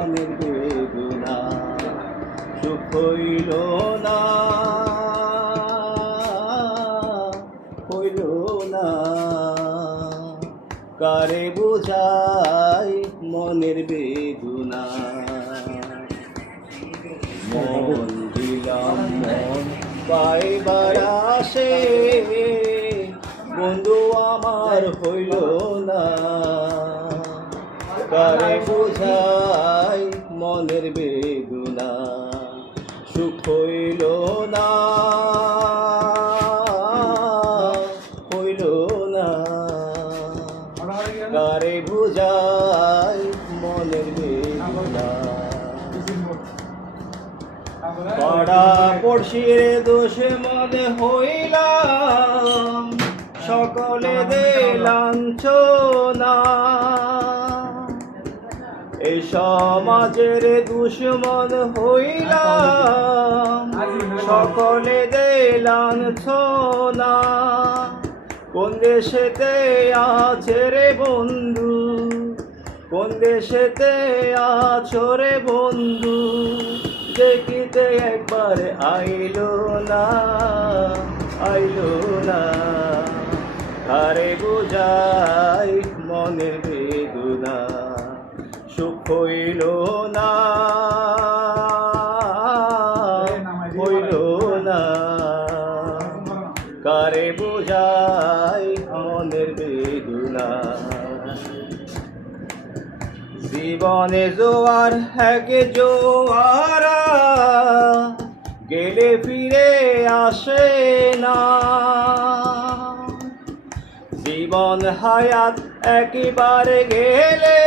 মনের বেদনা সুখ হইল না, হইল না। কারে বোঝাই মনের বেদনা। মন দিলাম মন পাইবার আসে, বন্ধু আমার হইল না। কারে বোঝাই মনের বেদনা সুখ হইল না, হইল না। কারে বোঝাই মনের বেদনা। পাড়া পড়শির দোষ মনে হইলাম, সকলে দেলাঞ্ছনা। এই সমাজের দুশ্মন হইলাম, সকলে দেলাঞ্ছনা। কোন দেশেতে আছে রে বন্ধু, কোন দেশেতে আছো রে বন্ধু, দেখিতে একবার আইলো না, আইলো না। কারে বোঝাই মনের বেদনা সুখ হইল না, হইল না। কারে বোঝাই মনের বেদনা। জীবনে জোয়ার হ্যাকে জোয়ারা, গেলে ফিরে আসে না। জীবন হায়াত একেবারে গেলে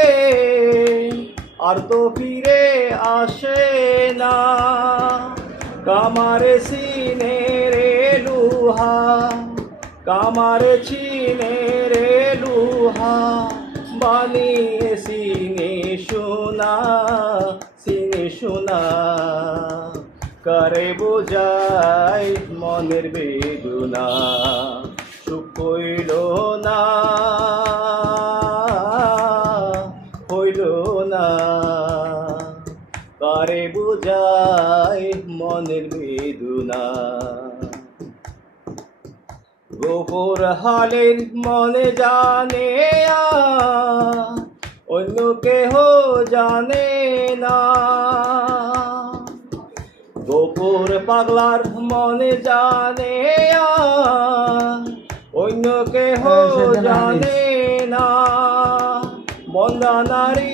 আর তো ফিরে আসে না। কামারে সিনে রে লুহা, কামারে ছিনে রে লুহা, বানিয়ে সিনে সোনা, সিনে সোনা। কারে বোঝাই মনের বেদনা সুখ হইল না, হইল না। কারে বোঝাই মনের বেদনা। গোপর হালের মনে জানে অন্য কেহ জানে না। গোপর পাগলার মনে জানে অন্য কেহ জানে না। বন্দা নারী